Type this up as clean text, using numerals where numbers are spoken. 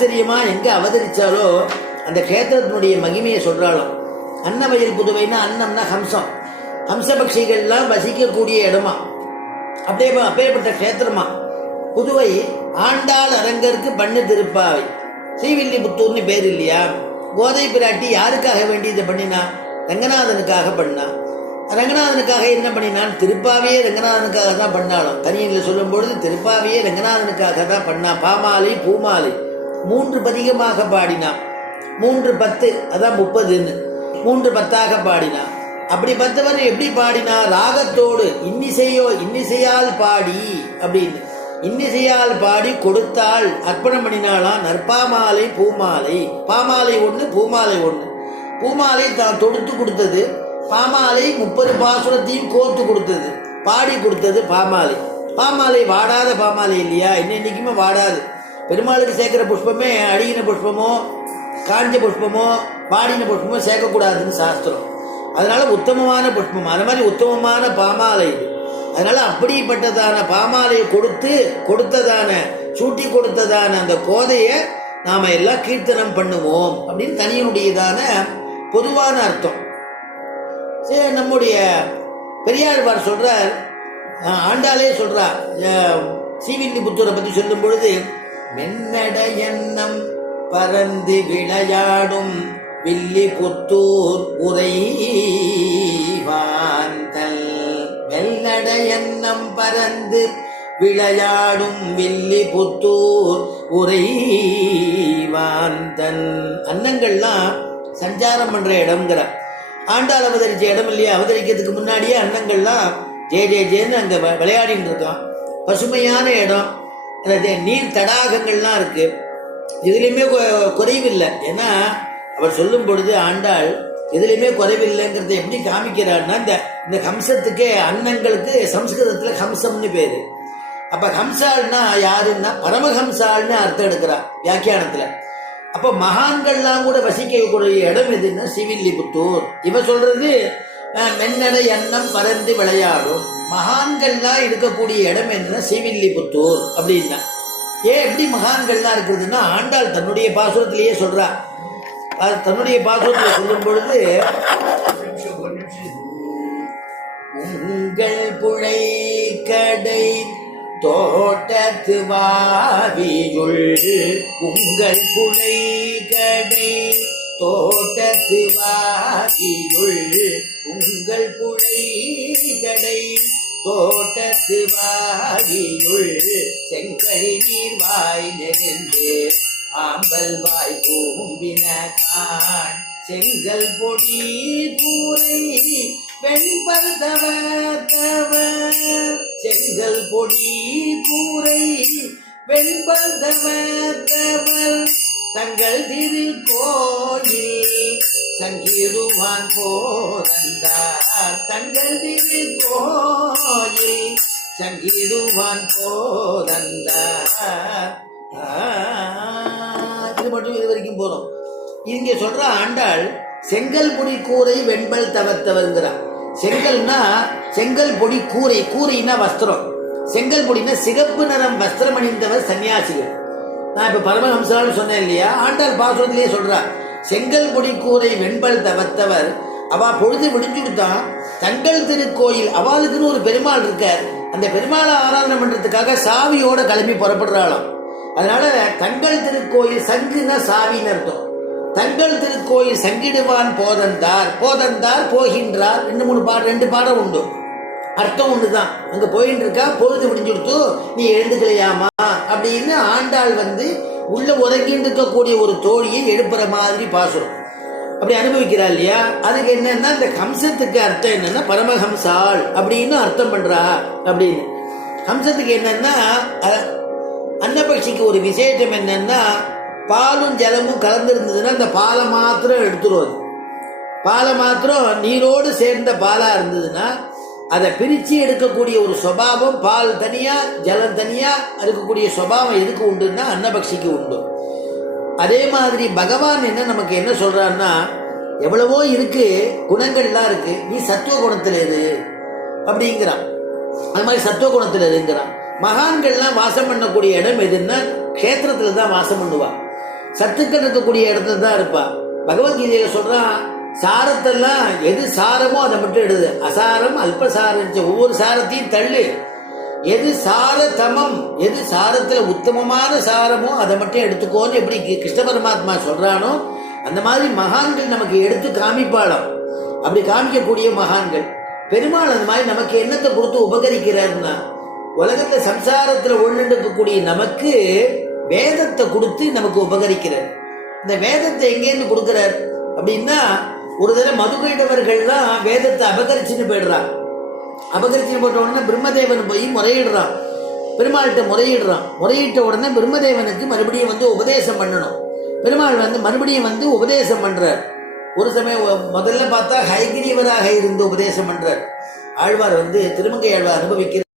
ஆச்சரியமா எங்க அவதரிச்சாலோ அந்த கேத்திரத்தினுடைய மகிமையை சொல்றாலும். அன்னவயல் புதுவைன்னா அன்னம்னா ஹம்சம், ஹம்சபக்ஷிகள்லாம் வசிக்கக்கூடிய இடமா, அப்படியே அப்பேற்பட்ட கேத்திரமா. புதுவை ஆண்டாள் அரங்கருக்கு பண்ணு திருப்பாவை. ஸ்ரீவில்லிபுத்தூர்னு பேர் இல்லையா? கோதை பிராட்டி யாருக்காக வேண்டி இதை பண்ணினா? ரங்கநாதனுக்காக பண்ணா. ரங்கநாதனுக்காக என்ன பண்ணினான்? திருப்பாவையே ரங்கநாதனுக்காக தான் பண்ணாலும். தனியில் சொல்லும் பொழுது திருப்பாவையே ரங்கநாதனுக்காக தான் பண்ணா. பாமாலை பூமாலை 3 பதிகமாக பாடினான். 3 10 அதான் 30ன்னு 3 10ஆக பாடினான். அப்படி 10 வரை எப்படி பாடினா? ராகத்தோடு இன்னிசையால் பாடி அப்படின்னு. இன்னிசையால் பாடி கொடுத்தாள், அர்ப்பணம் பண்ணினாலாம். நற்பாமாலை பூமாலை, பாமாலை 1 பூமாலை 1. பூமாலை தான் தொடுத்து கொடுத்தது, பாமாலை 30 பாசுரத்தையும் கோர்த்து கொடுத்தது, பாடி கொடுத்தது பாமாலை. பாமாலை வாடாத பாமாலை இல்லையா? இன்னைக்குமே வாடாது. பெருமாளுக்கு சேர்க்கிற புஷ்பமே அடிகின புஷ்பமோ காஞ்ச புஷ்பமோ பாடின புஷ்பமோ சேர்க்கக்கூடாதுன்னு சாஸ்திரம். அதனால உத்தமமான புஷ்பம், அது மாதிரி உத்தமமான பாமாலை இது. அதனால அப்படிப்பட்டதான பாமாலையை கொடுத்ததான சூட்டி கொடுத்ததான அந்த கோதையை நாம எல்லாம் கீர்த்தனம் பண்ணுவோம் அப்படின்னு தனியனுடையதான பொதுவான அர்த்தம். நம்முடைய பெரியாழ்வார் சொல்றார், ஆண்டாளே சொல்றார், ஸ்ரீவில்லிபுத்தூரை பத்தி சொல்லும் பொழுது, மென்னட எண்ணம் பறந்து விளையாடும் வில்லிபுத்தூர் உறைவாந்தல். மெல்லட எண்ணம் பறந்து விளையாடும் வில்லிபுத்தூர் உறைவாந்தன். அன்னங்கள்லாம் சஞ்சாரம் பண்ற இடம்ங்கிறார். ஆண்டாள் அவதரிச்ச இடம் இல்லையா? அவதரிக்கிறதுக்கு முன்னாடியே அன்னங்கள்லாம் ஜே ஜே ஜேன்னு அங்க விளையாடிட்டு இருக்கான். பசுமையான இடம், நீர் தடாகங்கள்லாம் இருக்கு. இதுலையுமே குறைவில்லை. ஏன்னா அவர் சொல்லும் பொழுது ஆண்டாள் எதுலையுமே குறைவில்லைங்கிறத எப்படி காமிக்கிறார்னா, இந்த ஹம்சத்துக்கே அன்னங்களுக்கு சம்ஸ்கிருதத்துல ஹம்சம்னு பேரு. அப்ப ஹம்சாள்னா யாருன்னா பரமஹம்சாள்னு அர்த்தம் எடுக்கிறார் வியாக்கியானத்துல. அப்ப மகான்கள்லாம் கூட வசிக்கக்கூடிய இடம் எதுன்னா ஸ்ரீவில்லிபுத்தூர். இவ சொல்றது மென்னட எண்ணம் பறந்து விளையாடும். மகான்கள்லாம் இருக்கக்கூடிய இடம் என்னன்னா ஸ்ரீவில்லிபுத்தூர் அப்படின்னா. ஏன் எப்படி மகான்கள்லாம் இருக்கிறதுன்னா, ஆண்டாள் தன்னுடைய பாசுரத்திலேயே சொல்றா. தன்னுடைய பாசுரத்தில் சொல்லும் பொழுது, உங்கள் புழை கடை தோட்டத்து வாவியுள், உங்கள் புழை கடை தோட்டத்து வாவியுள், உங்கள் புழை கடை தோட்டத்து வாவியுள், செங்கழி நீர் வாய் நெறிந்து ஆம்பல் வாய் கூம்பின காண், செங்கல் பொடி கூரை வெண்பல்தவர், செங்கல் பொடி கூரை வெண்பல்தவர், தங்கள் திருக்கோயில் சங்கிடுவான் போதந்தார், தங்கள் திருக்கோயில் சங்கிடுவான் போதந்தார். இது மட்டும் இது வரைக்கும் போறோம். இங்க சொல்ற ஆண்டாள் செங்கல் பொடி கூரை வெண்பல் தவத்தவர்ங்கிறார். செங்கல்னா செங்கல் பொடி கூரை, கூரைனா வஸ்திரம், செங்கல் பொடினா சிகப்பு நிறம் வஸ்திரம் அணிந்தவர் சன்னியாசிகள். நான் இப்ப பரமஹம்சான்னு சொன்னேன் இல்லையா? ஆண்டாள் பாசுரத்திலேயே சொல்றா, செங்கல் பொடி கூரை வெண்பல் தவத்தவர். அவ பொழுது விடிஞ்சுடுத்தான் தங்கள் திருக்கோயில், அவளுக்குன்னு ஒரு பெருமாள் இருக்கார். அந்த பெருமாளை ஆராதனை பண்றதுக்காக சாவியோட கிளம்பி புறப்படுறாளாம். அதனால தங்கள் திருக்கோயில், சங்குன்னா சாவின்னு அர்த்தம். தங்கள் திருக்கோயில் சங்கிடுவான் போதந்தார், போதந்தார் போகின்றார். 2 பாடம் உண்டு, அர்த்தம் ஒண்ணுதான். அங்க போயிட்டு இருக்கா, பொழுது விடிஞ்சுடுத்து, நீ எழுந்துக்கலையாமா அப்படின்னு ஆண்டாள் உள்ள உறங்கிட்டு இருக்கக்கூடிய ஒரு தோழியை எழுப்புற மாதிரி பாசுரம் அப்படி அனுபவிக்கிறா இல்லையா? அதுக்கு என்னன்னா, இந்த ஹம்சத்துக்கு அர்த்தம் என்னன்னா பரமஹம்சாள் அப்படின்னு அர்த்தம் பண்றா அப்படின்னு. ஹம்சத்துக்கு என்னன்னா, அன்னபக்ஷிக்கு ஒரு விசேஷம் என்னன்னா, பாலும் ஜலமும் கலந்துருந்ததுன்னா அந்த பாலை மாத்திரம் எடுத்துருவது. பாலை மாத்திரம் நீரோடு சேர்ந்த பாலா இருந்ததுன்னா அதை பிரிச்சு எடுக்கக்கூடிய ஒரு சுபாவம், பால் தனியா ஜலம் தனியா இருக்கக்கூடிய சுபாவம் எதுக்கு உண்டுன்னா அன்னபக்ஷிக்கு உண்டு. அதே மாதிரி பகவான் நமக்கு என்ன சொல்றான்னா, எவ்வளவோ இருக்கு, குணங்கள்லாம் இருக்கு, நீ சத்துவ குணத்துல இரு அப்படிங்கிறான். அது மாதிரி சத்துவ குணத்துல இருங்கிறான். மகான்கள்லாம் வாசம் பண்ணக்கூடிய இடம் எதுன்னா கஷேத்திரத்துல தான் வாசம் பண்ணுவா. சத்துக்கள் இருக்கக்கூடிய இடத்துல தான் இருப்பா. பகவத்கீதையில சொல்றான், சாரத்தெல்லாம் எது சாரமோ அதை மட்டும் எடுது, அசாரம் அல்பசாரம் ஒவ்வொரு சாரத்தையும் தள்ளு, எது சார தமம் எது சாரத்துல உத்தமமான சாரமோ அதை மட்டும் எடுத்துக்கோன்னு எப்படி கிருஷ்ண பரமாத்மா சொல்றானோ அந்த மாதிரி மகான்கள் நமக்கு எடுத்து காமிப்பாளாம். அப்படி காமிக்கக்கூடிய மகான்கள் பெருமாள் அந்த மாதிரி நமக்கு என்னத்தை கொடுத்து உபகரிக்கிறார்னா, உலகத்துல சம்சாரத்துல ஒழுங்கக்கூடிய நமக்கு வேதத்தை கொடுத்து நமக்கு உபகரிக்கிறார். இந்த வேதத்தை எங்கேருந்து கொடுக்கிறார் அப்படின்னா, ஒரு தடவை மதுகைடவர்கள்லாம் வேதத்தை அபகரிச்சுன்னு போயிடுறான். அபகரிச்சுன்னு போட்ட உடனே பிரம்மதேவன் போய் முறையிடுறான், பெருமாள்கிட்ட முறையிடுறான். முறையிட்ட உடனே பிரம்மதேவனுக்கு மறுபடியும் உபதேசம் பண்ணணும். பெருமாள் மறுபடியும் உபதேசம் பண்றார். ஒரு சமயம் முதல்ல பார்த்தா ஹைகிரீவராக இருந்து உபதேசம் பண்றார். ஆழ்வார் திருமங்கை ஆழ்வார் அனுபவிக்கிறார்.